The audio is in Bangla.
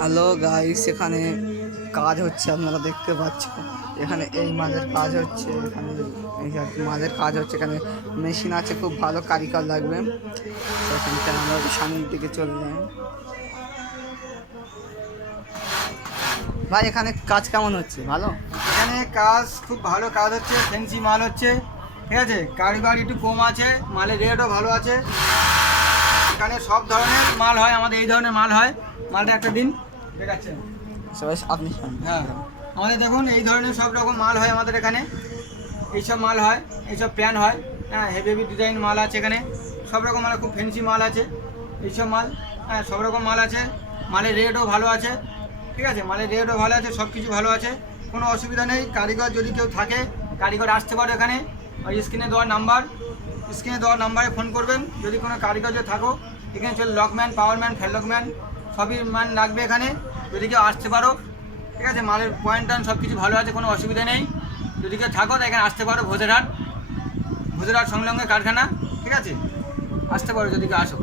হ্যালো গাইস, এখানে কাজ হচ্ছে, আপনারা দেখতে পাচ্ছ। এখানে এই মাঝের কাজ হচ্ছে, এখানে এই মাঝের কাজ হচ্ছে। এখানে মেশিন আছে, খুব ভালো কারিগর লাগবে। এখান থেকে আমরা সামনের দিকে চলে যাই। ভাই এখানে কাজ কেমন হচ্ছে? ভালো? এখানে কাজ খুব ভালো কাজ হচ্ছে, ফ্যান্সি মাল হচ্ছে, ঠিক আছে। কারিগর একটু কম আছে, মালের রেটও ভালো আছে। এখানে সব ধরনের মাল হয়, আমাদের এই ধরনের মাল হয়। মালটা একটা দিন দেখাচ্ছেন। সবাই আপনি হ্যাঁ, আমাদের দেখুন এই ধরনের সব রকম মাল হয় আমাদের এখানে। এইসব মাল হয়, এইসব প্যান হয়। হ্যাঁ, হেভি হেভি ডিজাইন মাল আছে এখানে। সব রকম মাল, খুব ফ্যান্সি মাল আছে এইসব মাল। হ্যাঁ, সব রকম মাল আছে। মালের রেটও ভালো আছে, ঠিক আছে। মালের রেটও ভালো আছে, সব কিছু ভালো আছে, কোনো অসুবিধা নেই। কারিগর যদি কেউ থাকে, কারিগর আসতে পারে এখানে। ওই স্ক্রিনে দেওয়ার নাম্বারে ফোন করবেন। যদি কোনো কারিগর যদি থাকো, এখানে চলে লকম্যান, পাওয়ারম্যান, ফেললকম্যান সবই ম্যান লাগবে এখানে। যদি কেউ আসতে পারো, ঠিক আছে। মালের পয়েন্ট টান সব কিছু ভালো আছে, কোনো অসুবিধা নেই। যদি কেউ থাকো তো এখানে আসতে পারো। ভোজেরহাট সংলগ্ন কারখানা, ঠিক আছে। আসতে পারো যদি কেউ আসো।